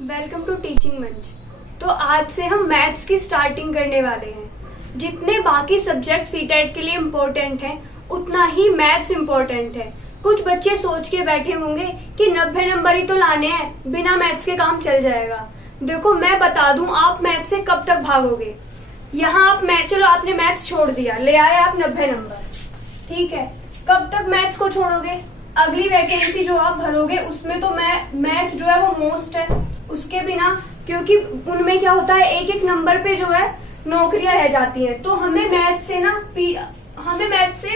Welcome to teaching मंच। तो आज से हम मैथ्स की स्टार्टिंग करने वाले हैं। जितने बाकी सब्जेक्ट सीटेट के लिए इम्पोर्टेंट हैं, उतना ही मैथ्स इम्पोर्टेंट है। कुछ बच्चे सोच के बैठे होंगे कि 90 नंबर ही तो लाने हैं, बिना मैथ्स के काम चल जाएगा। देखो मैं बता दूं, आप मैथ्स से कब तक भागोगे। यहाँ आप चलो आपने मैथ्स छोड़ दिया, ले आए आप 90 नंबर, ठीक है। कब तक मैथ्स को छोड़ोगे? अगली वैकेंसी जो आप भरोगे उसमें तो मैथ जो है वो मोस्ट है, उसके बिना, क्योंकि उनमें क्या होता है, एक एक नंबर पे जो है नौकरियां रह जाती हैं। तो हमें मैथ से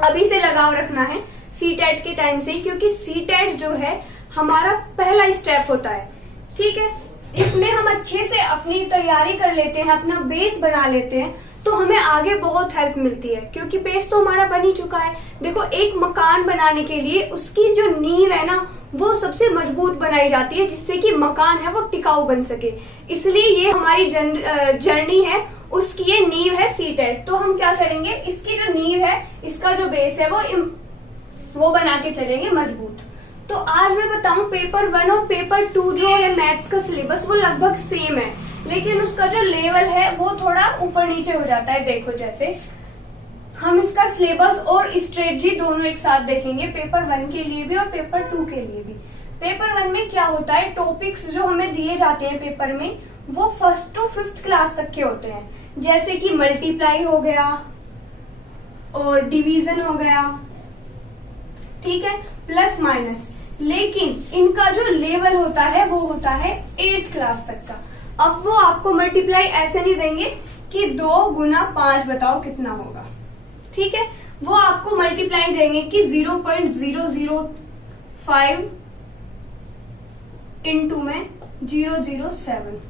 अभी से लगाव रखना है, सीटेट के टाइम से, क्योंकि सीटेट जो है हमारा पहला स्टेप होता है, ठीक है। इसमें हम अच्छे से अपनी तैयारी कर लेते हैं, अपना बेस बना लेते हैं, तो हमें आगे बहुत हेल्प मिलती है, क्योंकि बेस तो हमारा बन ही चुका है। देखो एक मकान बनाने के लिए उसकी जो नींव है ना, वो सबसे मजबूत बनाई जाती है, जिससे कि मकान है वो टिकाऊ बन सके। इसलिए ये हमारी जर्नी है, उसकी ये नींव है सीटेट। तो हम क्या करेंगे, इसकी जो नींव है, इसका जो बेस है वो बना के चलेंगे मजबूत। तो आज मैं बताऊं, पेपर 1 और पेपर 2 जो है मैथ्स का सिलेबस वो लगभग सेम है, लेकिन उसका जो लेवल है वो थोड़ा ऊपर नीचे हो जाता है। देखो जैसे हम इसका सिलेबस और स्ट्रेटजी दोनों एक साथ देखेंगे, पेपर 1 के लिए भी और पेपर 2 के लिए भी। पेपर 1 में क्या होता है, टॉपिक्स जो हमें दिए जाते हैं पेपर में वो 1st to 5th क्लास तक के होते हैं, जैसे कि मल्टीप्लाई हो गया और डिवीजन हो गया, ठीक है, प्लस माइनस। लेकिन इनका जो लेवल होता है वो होता है 8th क्लास तक का। अब वो आपको मल्टीप्लाई ऐसे नहीं देंगे कि 2 गुना 5 बताओ कितना होगा, ठीक है। वो आपको मल्टीप्लाई देंगे कि 0.005 इंटू में 007,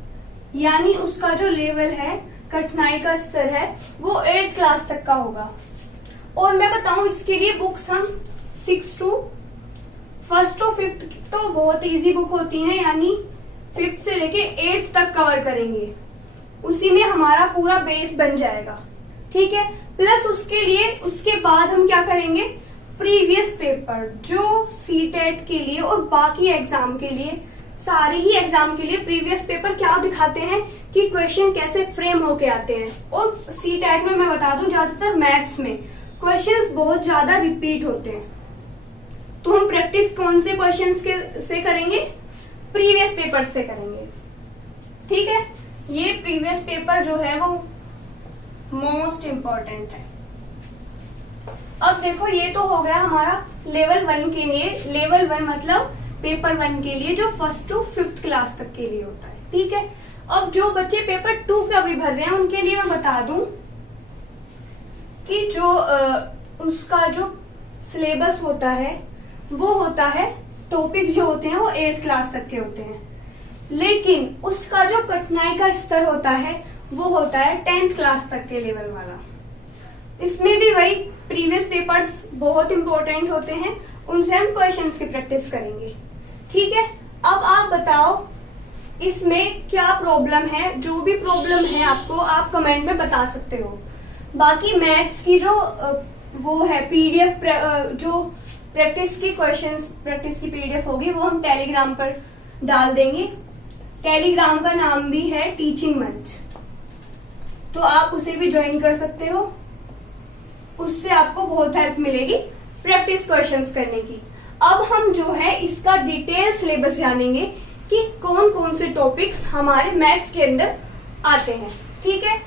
यानी उसका जो लेवल है, कठिनाई का स्तर है, वो 8th क्लास तक का होगा। और मैं बताऊं, इसके लिए बुक्स हम 1st to 5th तो बहुत इजी बुक होती हैं, यानी 5th से लेके 8th तक कवर करेंगे, उसी में हमारा पूरा बेस बन जाएगा, ठीक है। प्लस उसके बाद हम क्या करेंगे, प्रीवियस पेपर जो सीटेट के लिए और बाकी एग्जाम के लिए, सारे ही एग्जाम के लिए प्रीवियस पेपर क्या दिखाते हैं कि क्वेश्चन कैसे फ्रेम होके आते हैं। और सीटेट में मैं बता दूं, ज्यादातर मैथ्स में क्वेश्चंस बहुत ज्यादा रिपीट होते हैं। तो हम प्रैक्टिस कौन से क्वेश्चंस से करेंगे, प्रीवियस पेपर से करेंगे, ठीक है। ये प्रीवियस पेपर जो है वो मोस्ट इम्पोर्टेंट है। अब देखो ये तो हो गया हमारा लेवल 1 के लिए। लेवल 1 मतलब पेपर 1 के लिए जो 1st to 5th क्लास तक के लिए होता है, ठीक है। अब जो बच्चे पेपर 2 का भी भर रहे हैं उनके लिए मैं बता दूं कि जो उसका जो सिलेबस होता है वो होता है, टॉपिक जो होते हैं वो 8th क्लास तक के होते हैं, लेकिन उसका जो कठिनाई का स्तर होता है वो होता है 10th क्लास तक के लेवल वाला। इसमें भी वही प्रीवियस पेपर्स बहुत इंपॉर्टेंट होते हैं, उनसे हम क्वेश्चंस की प्रैक्टिस करेंगे, ठीक है। अब आप बताओ इसमें क्या प्रॉब्लम है, जो भी प्रॉब्लम है आपको आप कमेंट में बता सकते हो। बाकी मैथ्स की जो वो है पीडीएफ, जो प्रैक्टिस की पीडीएफ होगी वो हम टेलीग्राम पर डाल देंगे। टेलीग्राम का नाम भी है टीचिंग मंच, तो आप उसे भी ज्वाइन कर सकते हो, उससे आपको बहुत हेल्प मिलेगी प्रैक्टिस क्वेश्चंस करने की। अब हम जो है इसका डिटेल सिलेबस जानेंगे कि कौन कौन से टॉपिक्स हमारे मैथ्स के अंदर आते हैं, ठीक है।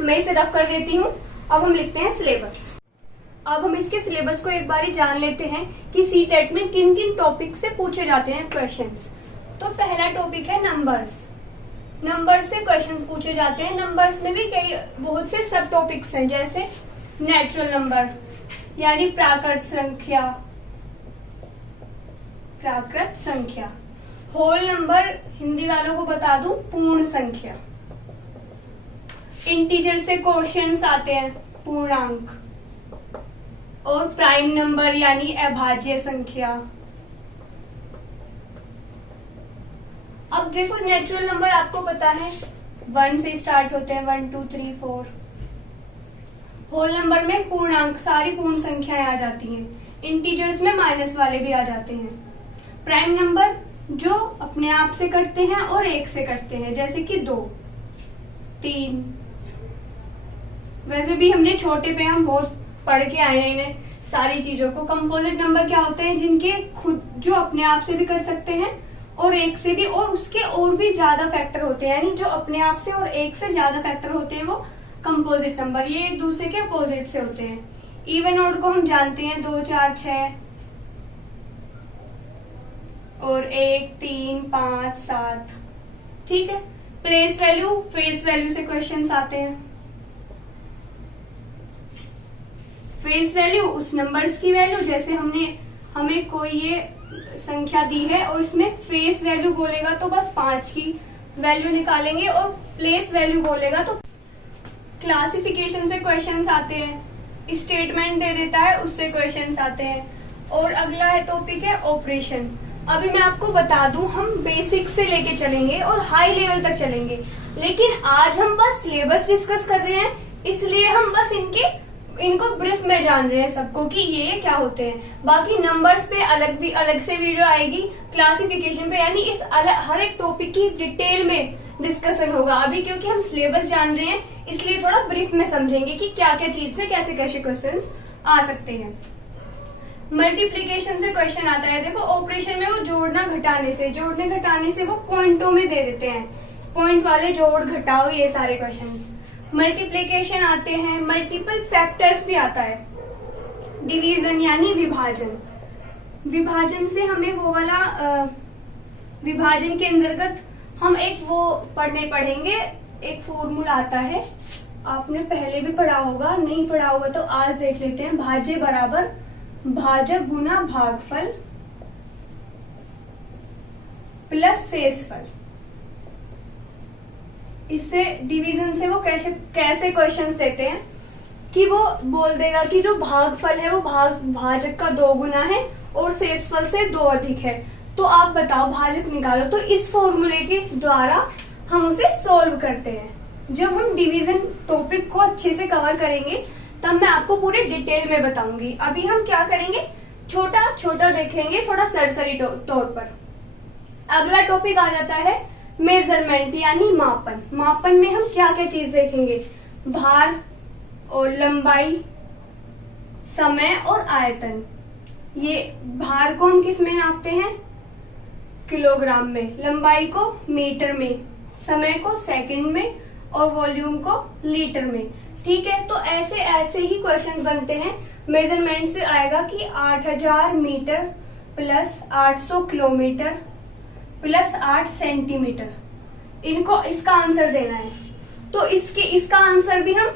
मैं इसे रफ कर देती हूँ। अब हम लिखते हैं सिलेबस। अब हम इसके सिलेबस को एक बार ही जान लेते हैं कि सीटेट में किन किन टॉपिक से पूछे जाते हैं क्वेश्चंस। तो पहला टॉपिक है नंबर्स। नंबर्स से क्वेश्चंस पूछे जाते हैं। नंबर्स में भी बहुत से सब टॉपिक्स हैं, जैसे नेचुरल नंबर यानी प्राकृत संख्या, होल नंबर हिंदी वालों को बता दूं पूर्ण संख्या, इंटीजर से क्वेश्चंस आते हैं पूर्णांक, और प्राइम नंबर यानी अभाज्य संख्या। अब देखो नेचुरल नंबर आपको पता है 1 से स्टार्ट होते हैं, 1 2 3 4। होल नंबर में पूर्णांक, सारी पूर्ण संख्याएं आ जाती हैं। इंटीजर्स में माइनस वाले भी आ जाते हैं। प्राइम नंबर जो अपने आप से करते हैं और 1 से करते हैं, जैसे कि 2, 3। वैसे भी हमने छोटे पे हम बहुत पढ़ के आए हैं इन्हें सारी चीजों को। कंपोजिट नंबर क्या होते हैं? जिनके खुद जो अपने आप से भी कर सकते हैं और 1 से भी, और उसके और भी ज्यादा फैक्टर होते हैं, यानी जो अपने आप से और 1 से ज्यादा फैक्टर होते हैं वो कंपोजिट नंबर, ये एक दूसरे के अपोजिट से होते हैं। इवन ऑड को हम जानते हैं 2, 4, 6 और 1, 3, 5, 7। ठीक है। प्लेस वैल्यू, फेस वैल्यू से क्वेश्चंस आते हैं। फेस वैल्यू उस नंबर्स की वैल्यू, जैसे हमें कोई ये संख्या दी है और इसमें फेस वैल्यू बोलेगा तो बस 5 की वैल्यू निकालेंगे, और प्लेस वैल्यू बोलेगा तो। क्लासिफिकेशन से क्वेश्चंस आते हैं, स्टेटमेंट दे देता है उससे क्वेश्चंस आते हैं। और अगला है टॉपिक है ऑपरेशन। अभी मैं आपको बता दूं, हम बेसिक से लेके चलेंगे और हाई लेवल तक चलेंगे, लेकिन आज हम बस सिलेबस डिस्कस कर रहे हैं, इसलिए हम बस इनको ब्रीफ में जान रहे हैं सबको कि ये क्या होते हैं। बाकी नंबर्स पे अलग से वीडियो आएगी, क्लासिफिकेशन पे, यानी इस हर एक टॉपिक की डिटेल में डिस्कशन होगा। अभी क्योंकि हम सिलेबस जान रहे हैं इसलिए थोड़ा ब्रीफ में समझेंगे कि क्या क्या चीज से कैसे कैसे क्वेश्चंस आ सकते हैं। मल्टीप्लीकेशन से क्वेश्चन आता है। देखो ऑपरेशन में वो जोड़ने घटाने से वो पॉइंटों में दे देते हैं, पॉइंट वाले जोड़ घटाओ, ये सारे क्वेश्चंस। मल्टीप्लीकेशन आते हैं, मल्टीपल फैक्टर्स भी आता है। डिवीजन यानी विभाजन से हमें वो वाला विभाजन के अंतर्गत हम एक वो पढ़ेंगे, एक फॉर्मूला आता है, आपने पहले भी पढ़ा होगा, नहीं पढ़ा होगा तो आज देख लेते हैं। भाज्य बराबर भाजक गुना भागफल प्लस शेषफल। इससे डिवीजन से वो कैसे क्वेश्चंस देते हैं कि वो बोल देगा कि जो भागफल है वो भाजक का 2 गुना है और शेषफल से 2 अधिक है, तो आप बताओ भाजक निकालो। तो इस फॉर्मूले के द्वारा हम उसे सॉल्व करते हैं। जब हम डिवीजन टॉपिक को अच्छे से कवर करेंगे तब मैं आपको पूरे डिटेल में बताऊंगी। अभी हम क्या करेंगे, छोटा छोटा देखेंगे, थोड़ा सरसरी तौर पर। अगला टॉपिक आ जाता है मेजरमेंट यानी मापन। मापन में हम क्या क्या चीज देखेंगे? भार और लंबाई, समय और आयतन। ये भार को हम किस में नापते हैं? किलोग्राम में। लंबाई को मीटर में, समय को सेकंड में और वॉल्यूम को लीटर में। ठीक है, तो ऐसे ही क्वेश्चन बनते हैं। मेजरमेंट से आएगा कि 8000 metre plus 800 kilometre plus 8 centimetre, इनको इसका आंसर देना है। तो इसका आंसर भी हम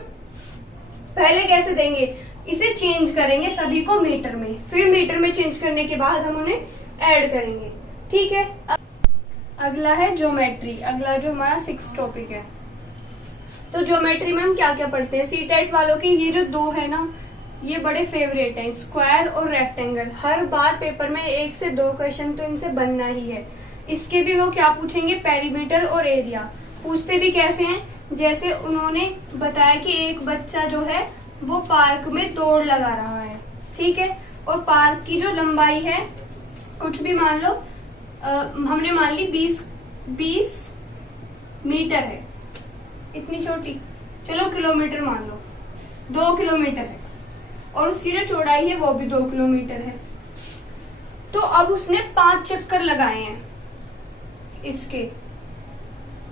पहले कैसे देंगे, इसे चेंज करेंगे सभी को मीटर में, फिर मीटर में चेंज करने के बाद हम उन्हें ऐड करेंगे। ठीक है। अगला है ज्योमेट्री, अगला जो हमारा 6th टॉपिक है। तो ज्योमेट्री में हम क्या क्या पढ़ते हैं? सीटेट वालों की ये जो 2 है ना, ये बड़े फेवरेट हैं, स्क्वायर और रेक्टेंगल। हर बार पेपर में 1 से 2 क्वेश्चन तो इनसे बनना ही है। इसके भी वो क्या पूछेंगे, पेरीमीटर और एरिया। पूछते भी कैसे हैं, जैसे उन्होंने बताया कि एक बच्चा जो है वो पार्क में दौड़ लगा रहा है, ठीक है, और पार्क की जो लंबाई है कुछ भी मान लो, हमने मान ली 20 मीटर है, इतनी छोटी, चलो किलोमीटर मान लो, 2 किलोमीटर है, और उसकी जो चौड़ाई है वो भी 2 किलोमीटर है। तो अब उसने 5 चक्कर लगाए हैं इसके,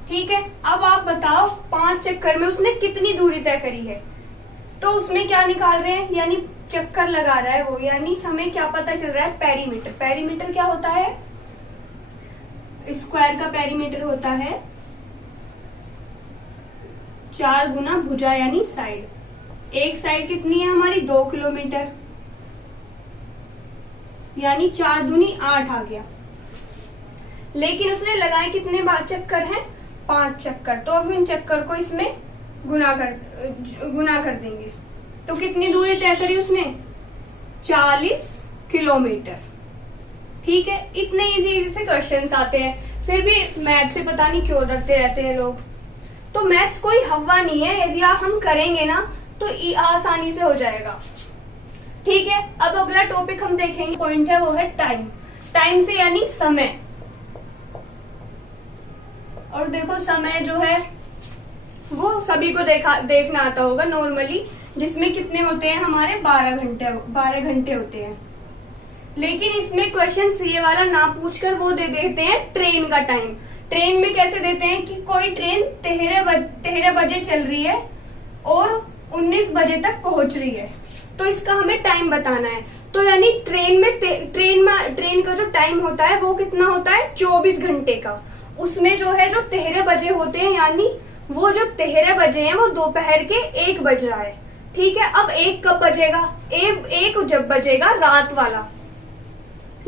ठीक है। अब आप बताओ 5 चक्कर में उसने कितनी दूरी तय करी है। तो उसमें क्या निकाल रहे हैं, यानी चक्कर लगा रहा है वो, यानी हमें क्या पता चल रहा है, पेरीमीटर। पेरीमीटर क्या होता है, स्क्वायर का पेरीमीटर होता है 4 गुना भुजा यानी साइड। एक साइड कितनी है हमारी, 2 किलोमीटर, यानी 4 दूनी 8 आ गया। लेकिन उसने लगाए कितने चक्कर हैं, 5 चक्कर। तो अब इन चक्कर को इसमें गुना कर देंगे, तो कितनी दूरी तय करी उसने, 40 किलोमीटर। ठीक है, इतने इजी से क्वेश्चंस आते हैं, फिर भी मैथ से पता नहीं क्यों डरते रहते हैं लोग। तो मैथ्स कोई हवा नहीं है, यदि हम करेंगे ना तो आसानी से हो जाएगा। ठीक है, अब अगला टॉपिक हम देखेंगे, पॉइंट है वो है टाइम। टाइम से यानी समय, और देखो समय जो है वो सभी को देखना आता होगा नॉर्मली, जिसमें कितने होते हैं हमारे 12 घंटे होते हैं। लेकिन इसमें क्वेश्चन ये वाला ना पूछकर वो दे देते हैं ट्रेन का टाइम। ट्रेन में कैसे देते हैं कि कोई ट्रेन 13 बजे चल रही है और 19 बजे तक पहुंच रही है, तो इसका हमें टाइम बताना है। तो यानी ट्रेन का जो टाइम होता है वो कितना होता है 24 घंटे का। उसमें जो है जो 13 बजे होते हैं, यानी वो जो 13 बजे हैं वो दोपहर के 1 बज रहा है। ठीक है, अब 1 कब बजेगा? एक जब बजेगा रात वाला,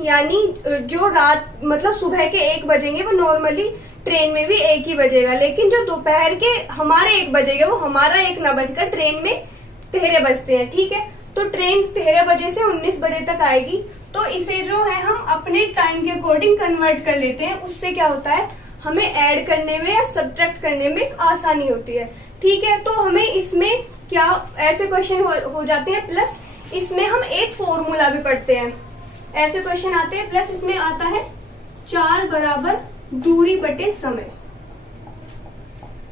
यानी जो रात मतलब सुबह के 1 बजेंगे वो नॉर्मली ट्रेन में भी 1 ही बजेगा, लेकिन जो दोपहर के हमारे 1 बजेगा वो हमारा 1 ना बजकर ट्रेन में 13 बजते हैं। ठीक है, तो ट्रेन 13 बजे से 19 बजे तक आएगी, तो इसे जो है हम अपने टाइम के अकॉर्डिंग कन्वर्ट कर लेते हैं। उससे क्या होता है, हमें ऐड करने में या सब्ट्रैक्ट करने में आसानी होती है। ठीक है, तो हमें इसमें क्या ऐसे क्वेश्चन हो जाते हैं। प्लस इसमें हम एक फॉर्मूला भी पढ़ते हैं, ऐसे क्वेश्चन आते हैं। प्लस इसमें आता है चाल बराबर दूरी बटे समय।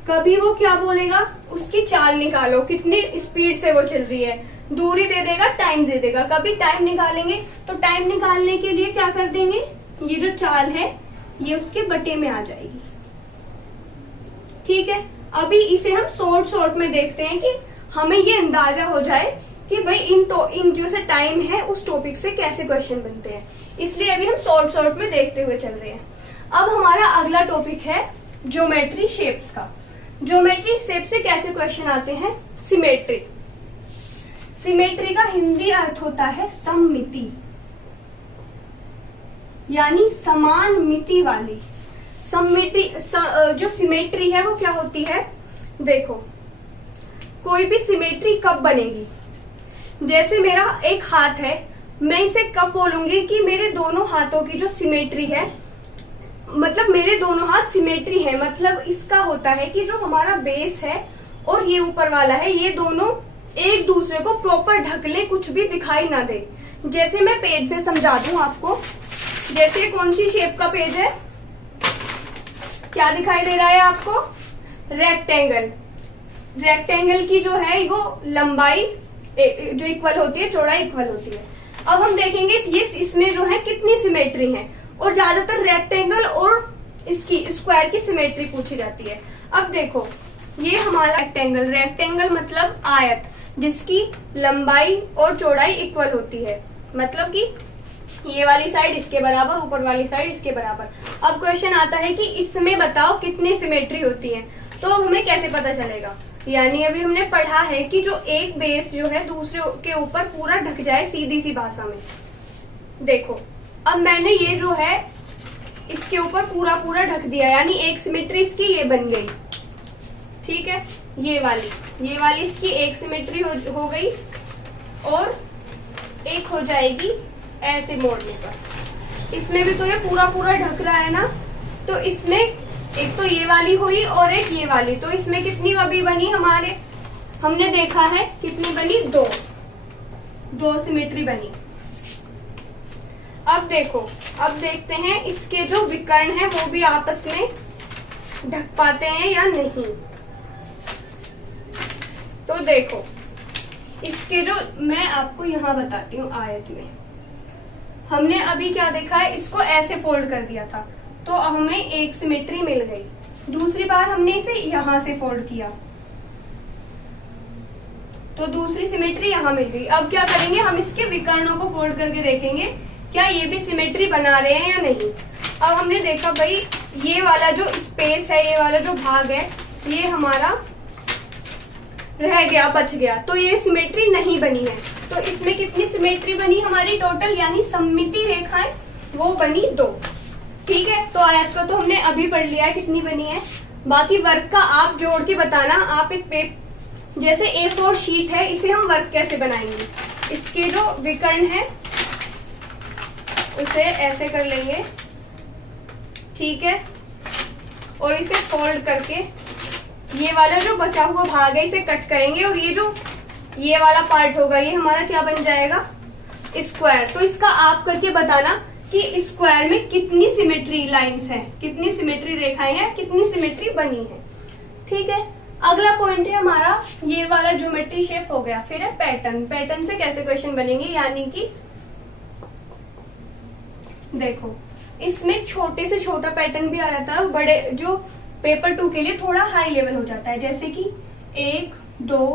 कभी वो क्या बोलेगा, उसकी चाल निकालो, कितनी स्पीड से वो चल रही है। दूरी दे देगा, टाइम दे देगा। कभी टाइम निकालेंगे तो टाइम निकालने के लिए क्या कर देंगे, ये जो चाल है ये उसके बटे में आ जाएगी। ठीक है, अभी इसे हम शॉर्ट में देखते हैं कि हमें ये अंदाजा हो जाए कि भाई इन जो से टाइम है उस टॉपिक से कैसे क्वेश्चन बनते हैं। इसलिए अभी हम शॉर्ट में देखते हुए चल रहे हैं। अब हमारा अगला टॉपिक है ज्योमेट्री शेप्स का। ज्योमेट्री शेप से कैसे क्वेश्चन आते हैं, सिमेट्री। सिमेट्री का हिंदी अर्थ होता है सममिति, यानी समान मिति वाली। जो सिमेट्री है वो क्या होती है, देखो कोई भी सिमेट्री कब बनेगी। जैसे मेरा एक हाथ है, मैं इसे कब बोलूंगी कि मेरे दोनों हाथों की जो सिमेट्री है, मतलब मेरे दोनों हाथ सिमेट्री है। मतलब इसका होता है कि जो हमारा बेस है और ये ऊपर वाला है, ये दोनों एक दूसरे को प्रॉपर ढक ले, कुछ भी दिखाई ना दे। जैसे मैं पेज से समझा दूं आपको, जैसे कौन सी शेप का पेज है, क्या दिखाई दे रहा है आपको, रेक्टेंगल। रेक्टेंगल की जो है वो लंबाई जो इक्वल होती है, चौड़ाई इक्वल होती है। अब हम देखेंगे ये इसमें जो है कितनी सिमेट्री है, और ज्यादातर रेक्टेंगल और इसकी स्क्वायर की सिमेट्री पूछी जाती है। अब देखो ये हमारा रेक्टेंगल मतलब आयत, जिसकी लंबाई और चौड़ाई इक्वल होती है। मतलब कि ये वाली साइड इसके बराबर, ऊपर वाली साइड इसके बराबर। अब क्वेश्चन आता है कि इसमें बताओ कितनी सिमेट्री होती है। तो हमें कैसे पता चलेगा, यानी अभी हमने पढ़ा है कि जो एक बेस जो है दूसरे के ऊपर पूरा ढक जाए, सीधी सी भाषा में। देखो अब मैंने ये जो है इसके ऊपर पूरा ढक दिया, यानी एक सिमेट्री इसकी ये बन गई। ठीक है, ये वाली इसकी एक सिमेट्री हो गई, और एक हो जाएगी ऐसे मोड़ने पर। इसमें भी तो ये पूरा ढक रहा है ना, तो इसमें एक तो ये वाली हुई और एक ये वाली, तो इसमें कितनी अभी बनी हमारे, हमने देखा है कितनी बनी, दो सिमेट्री बनी। अब देखो, अब देखते हैं इसके जो विकर्ण है वो भी आपस में ढक पाते हैं या नहीं। तो देखो इसके जो, मैं आपको यहाँ बताती हूँ, आयत में हमने अभी क्या देखा है, इसको ऐसे फोल्ड कर दिया था तो हमें एक सिमेट्री मिल गई। दूसरी बार हमने इसे यहां से फोल्ड किया तो दूसरी सिमेट्री यहां मिल गई। अब क्या करेंगे, हम इसके विकर्णों को फोल्ड करके देखेंगे क्या ये भी सिमेट्री बना रहे हैं या नहीं। अब हमने देखा भाई ये वाला जो स्पेस है, ये वाला जो भाग है, ये हमारा रह गया, बच गया, तो ये सिमेट्री नहीं बनी है। तो इसमें कितनी सिमेट्री बनी हमारी टोटल, यानी सममिति रेखाएं वो बनी 2। ठीक है, तो आयत का तो हमने अभी पढ़ लिया है कितनी बनी है। बाकी वर्क का आप जोड़ के बताना। आप एक जैसे A4 शीट है, इसे हम वर्क कैसे बनाएंगे, इसके जो विकर्ण है उसे ऐसे कर लेंगे। ठीक है, और इसे फोल्ड करके ये वाला जो बचा हुआ भाग है इसे कट करेंगे, और ये वाला पार्ट होगा, ये हमारा क्या बन जाएगा, स्क्वायर। तो इसका आप करके बताना कि स्क्वायर में कितनी सिमेट्री लाइंस हैं, कितनी सिमेट्री रेखाएं हैं, कितनी सिमेट्री बनी है। ठीक है, अगला पॉइंट है हमारा ये वाला ज्योमेट्री शेप हो गया। फिर है पैटर्न। पैटर्न से कैसे क्वेश्चन बनेंगे, यानी कि देखो इसमें छोटे से छोटा पैटर्न भी आ जाता है, बड़े जो पेपर 2 के लिए थोड़ा हाई लेवल हो जाता है, जैसे कि 1 2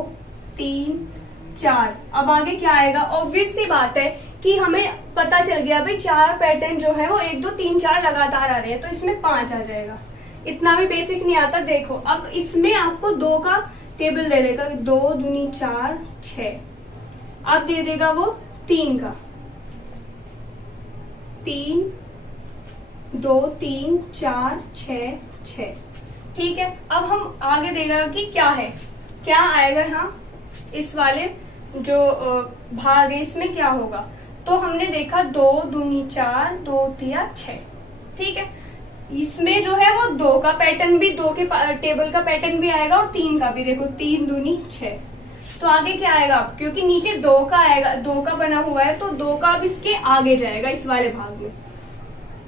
3 4। अब आगे क्या आएगा, ऑब्वियस सी बात है कि हमें पता चल गया भाई 4 पैटर्न जो है वो 1 2 3 4 लगातार आ रहे हैं, तो इसमें 5 आ जाएगा। इतना भी बेसिक नहीं आता। देखो अब इसमें आपको 2 का टेबल दे देगा, 2 दूनी 4 6। अब दे देगा वो 3 का, 3 2 3 4 6 6। ठीक है, अब हम आगे देगा कि क्या है, क्या आएगा यहाँ इस वाले जो भाग है इसमें क्या होगा। तो हमने देखा 2 दूनी 4 2 3 6। ठीक है, इसमें जो है वो 2 का पैटर्न भी, 2 के टेबल का पैटर्न भी आएगा और 3 का भी। देखो 3 दूनी 6। तो आगे क्या आएगा, क्योंकि नीचे 2 का आएगा, 2 का बना हुआ है, तो 2 का अब इसके आगे जाएगा इस वाले भाग में।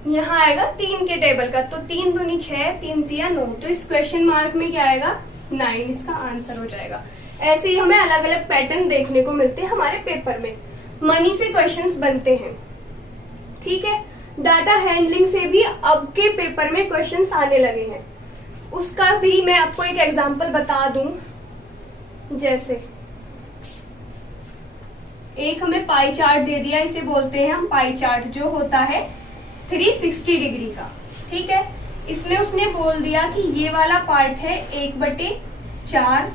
यहाँ आएगा 3 के टेबल का, तो 3 दूनी 6 3 3 9। तो इस क्वेश्चन मार्क में क्या आएगा, 9 इसका आंसर हो जाएगा। ऐसे ही हमें अलग अलग पैटर्न देखने को मिलते हैं हमारे पेपर में। मनी से क्वेश्चंस बनते हैं। ठीक है, डाटा हैंडलिंग से भी अब के पेपर में क्वेश्चंस आने लगे हैं। उसका भी मैं आपको एक एग्जांपल बता दूं। जैसे एक हमें पाई चार्ट दे दिया, इसे बोलते हैं हम पाई चार्ट, जो होता है 360 डिग्री का। ठीक है, इसमें उसने बोल दिया कि ये वाला पार्ट है 1/4,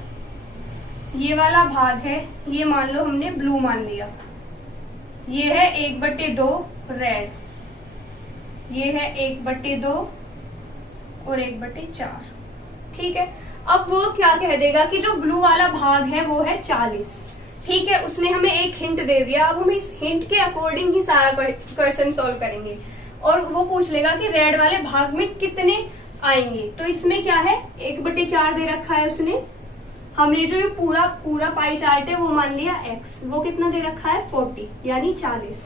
ये वाला भाग है, ये मान लो हमने ब्लू मान लिया, ये है 1/2 रेड, ये है 1/2 और 1/4। ठीक है, अब वो क्या कह देगा कि जो ब्लू वाला भाग है वो है 40। ठीक है, उसने हमें एक हिंट दे दिया। अब हम इस हिंट के अकॉर्डिंग ही सारा क्वेश्चन सॉल्व करेंगे और वो पूछ लेगा कि रेड वाले भाग में कितने आएंगे। तो इसमें क्या है, 1/4 दे रखा है उसने, हमने जो ये पूरा पाई चार्ट है वो मान लिया x, वो कितना दे रखा है 40 यानी 40।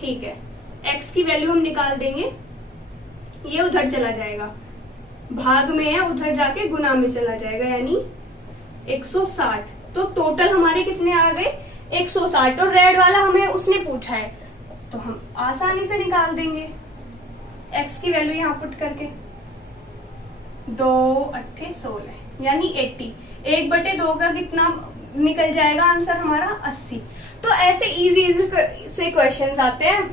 ठीक है, x की वैल्यू हम निकाल देंगे, ये उधर चला जाएगा, भाग में है उधर जाके गुना में चला जाएगा, यानी 160। तो टोटल हमारे कितने आ गए 160। और रेड वाला हमें उसने पूछा है तो हम आसानी से निकाल देंगे x की वैल्यू यहाँ पुट करके, 2 8 16 यानी 80। 1/2 का कितना निकल जाएगा आंसर हमारा 80। तो ऐसे इजी से क्वेश्चंस आते हैं।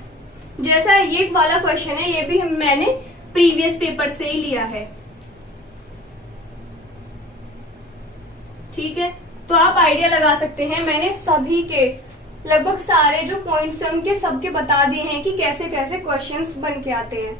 जैसा ये वाला क्वेश्चन है, ये भी मैंने प्रीवियस पेपर से ही लिया है। ठीक है, तो आप आइडिया लगा सकते हैं। मैंने सभी के लगभग सारे जो पॉइंट्स हैं उनके सबके बता दिए हैं कि कैसे कैसे क्वेश्चंस बन के आते हैं।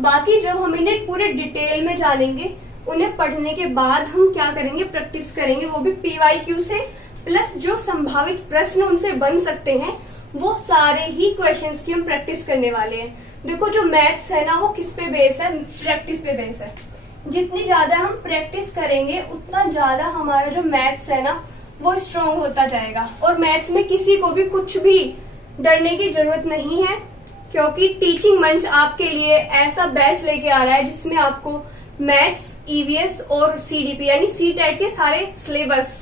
बाकी जब हम इन्हें पूरे डिटेल में जानेंगे, उन्हें पढ़ने के बाद हम क्या करेंगे, प्रैक्टिस करेंगे, वो भी PYQ से, प्लस जो संभावित प्रश्न उनसे बन सकते हैं वो सारे ही क्वेश्चंस की हम प्रैक्टिस करने वाले हैं। देखो जो मैथ्स है ना वो किस पे बेस है, प्रैक्टिस पे बेस है। जितनी ज्यादा हम प्रैक्टिस करेंगे उतना ज्यादा हमारा जो मैथ्स है ना वो स्ट्रांग होता जाएगा। और मैथ्स में किसी को भी कुछ भी डरने की जरूरत नहीं है, क्योंकि टीचिंग मंच आपके लिए ऐसा बैच लेके आ रहा है जिसमें आपको मैथ्स, EVS और CDP यानी CTET के सारे सिलेबस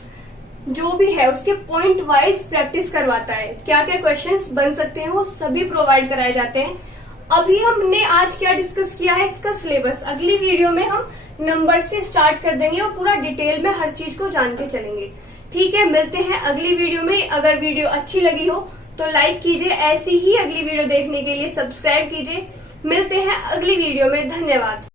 जो भी है उसके पॉइंट वाइज प्रैक्टिस करवाता है। क्या क्या क्वेश्चंस बन सकते हैं वो सभी प्रोवाइड कराए जाते हैं। अभी हमने आज क्या डिस्कस किया है, इसका सिलेबस। अगली वीडियो में हम नंबर से स्टार्ट कर देंगे और पूरा डिटेल में हर चीज को जान के चलेंगे। ठीक है, मिलते हैं अगली वीडियो में। अगर वीडियो अच्छी लगी हो तो लाइक कीजिए, ऐसी ही अगली वीडियो देखने के लिए सब्सक्राइब कीजिए। मिलते हैं अगली वीडियो में, धन्यवाद।